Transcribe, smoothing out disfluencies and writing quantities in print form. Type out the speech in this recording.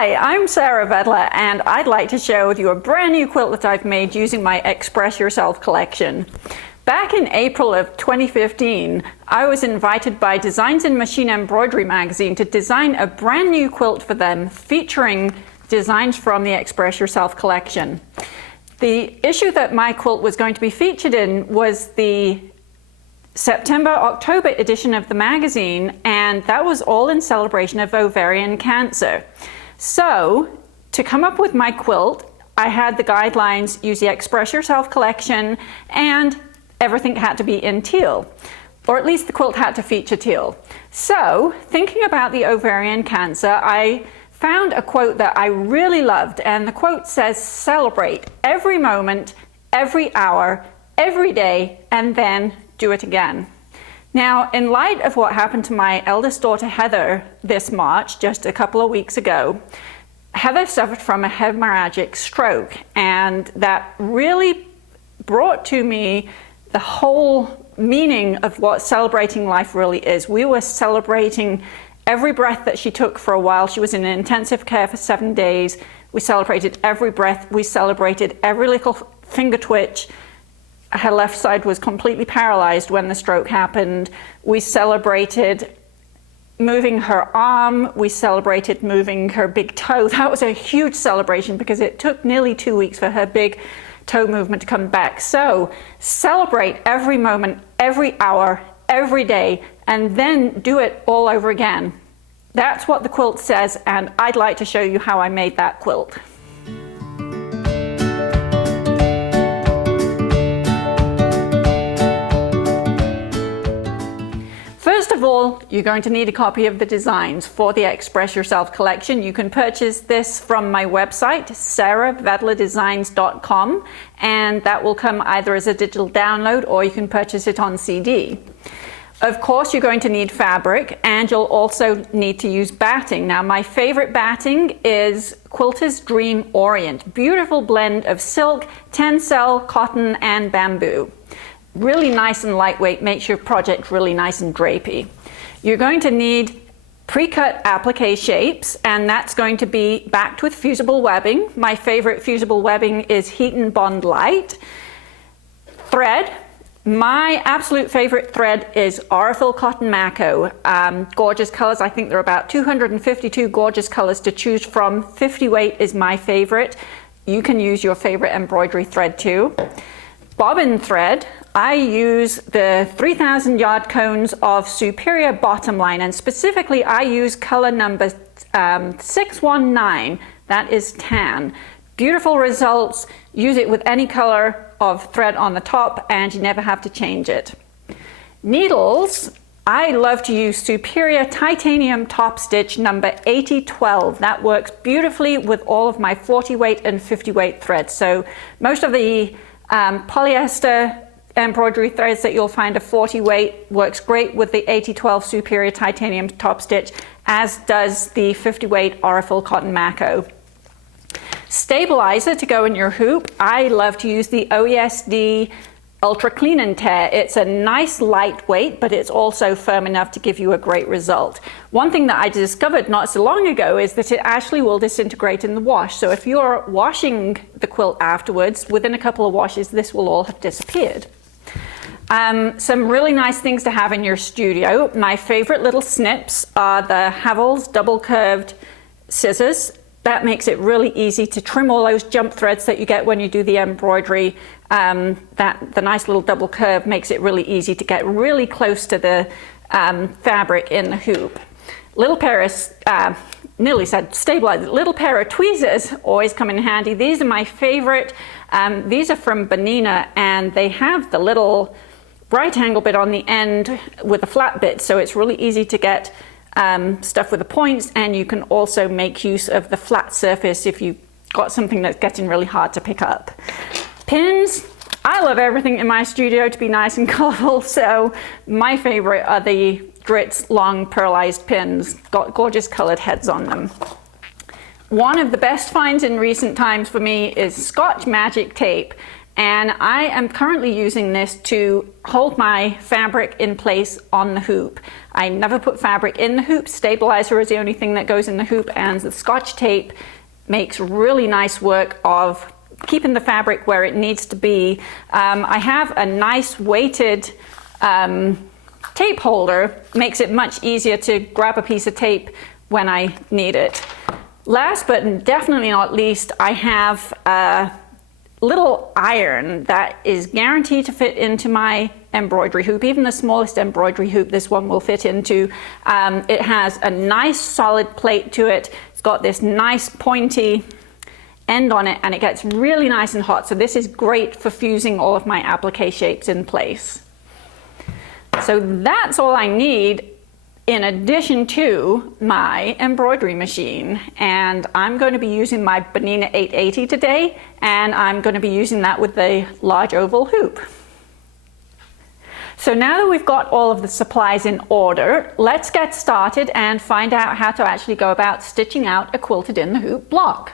Hi, I'm Sarah Vedeler, and I'd like to share with you a brand new quilt that I've made using my Express Yourself collection. Back in April of 2015, I was invited by Designs in Machine Embroidery magazine to design a brand new quilt for them featuring designs from the Express Yourself collection. The issue that my quilt was going to be featured in was the September-October edition of the magazine, and that was all in celebration of ovarian cancer. So, to come up with my quilt, I had the guidelines, use the Express Yourself collection, and everything had to be in teal, or at least the quilt had to feature teal. So, thinking about the ovarian cancer, I found a quote that I really loved, and the quote says, "Celebrate every moment, every hour, every day, and then do it again." Now, in light of what happened to my eldest daughter Heather this March, just a couple of weeks ago, Heather suffered from a hemorrhagic stroke, and that really brought to me the whole meaning of what celebrating life really is. We were celebrating every breath that she took for a while. She was in intensive care for 7 days. We celebrated every breath. We celebrated every little finger twitch. Her left side was completely paralyzed when the stroke happened. We celebrated moving her arm. We celebrated moving her big toe. That was a huge celebration because it took nearly 2 weeks for her big toe movement to come back. So celebrate every moment, every hour, every day, and then do it all over again. That's what the quilt says, and I'd like to show you how I made that quilt. First of all, you're going to need a copy of the designs for the Express Yourself collection. You can purchase this from my website, sarahvedlerdesigns.com, and that will come either as a digital download or you can purchase it on CD. Of course, you're going to need fabric, and you'll also need to use batting. Now, my favorite batting is Quilter's Dream Orient. Beautiful blend of silk, tencel, cotton, and bamboo. Really nice and lightweight, makes your project really nice and drapey. You're going to need pre-cut applique shapes, and that's going to be backed with fusible webbing. My favorite fusible webbing is Heat and Bond Light. Thread. My absolute favorite thread is AURIfil Cotton Mako. Gorgeous colors. I think there are about 252 gorgeous colors to choose from. 50 weight is my favorite. You can use your favorite embroidery thread too. Bobbin thread. I use the 3000 yard cones of Superior Bottom Line, and specifically I use color number 619, that is tan. Beautiful results. Use it with any color of thread on the top and you never have to change it. Needles, I love to use Superior Titanium Topstitch number 8012. That works beautifully with all of my 40 weight and 50 weight threads. So most of the polyester embroidery threads that you'll find are 40 weight works great with the 8012 Superior Titanium Topstitch, as does the 50 weight AURIfil Cotton Mako. Stabilizer to go in your hoop. I love to use the OESD Ultra Clean and Tear. It's a nice lightweight, but it's also firm enough to give you a great result. One thing that I discovered not so long ago is that it actually will disintegrate in the wash. So if you're washing the quilt afterwards, within a couple of washes, this will all have disappeared. Some really nice things to have in your studio. My favorite little snips are the Havel's double curved scissors. That makes it really easy to trim all those jump threads that you get when you do the embroidery. The nice little double curve makes it really easy to get really close to the fabric in the hoop. Little pair of, nearly said stabilizer, little pair of tweezers always come in handy. These are my favorite. These are from BERNINA, and they have the little right angle bit on the end with a flat bit, so it's really easy to get stuff with the points, and you can also make use of the flat surface if you've got something that's getting really hard to pick up. Pins. I love everything in my studio to be nice and colorful, so my favorite are the Dritz long pearlized pins. Got gorgeous colored heads on them. One of the best finds in recent times for me is Scotch magic tape, and I am currently using this to hold my fabric in place on the hoop. I never put fabric in the hoop. Stabilizer is the only thing that goes in the hoop, and the Scotch tape makes really nice work of keeping the fabric where it needs to be. I have a nice weighted tape holder, makes it much easier to grab a piece of tape when I need it. Last but definitely not least, I have a little iron that is guaranteed to fit into my embroidery hoop. Even the smallest embroidery hoop, this one will fit into. It has a nice solid plate to it. It's got this nice pointy end on it, and it gets really nice and hot. So this is great for fusing all of my applique shapes in place. So that's all I need in addition to my embroidery machine. And I'm going to be using my BERNINA 880 today, and I'm going to be using that with the large oval hoop. So now that we've got all of the supplies in order, let's get started and find out how to actually go about stitching out a quilted in the hoop block.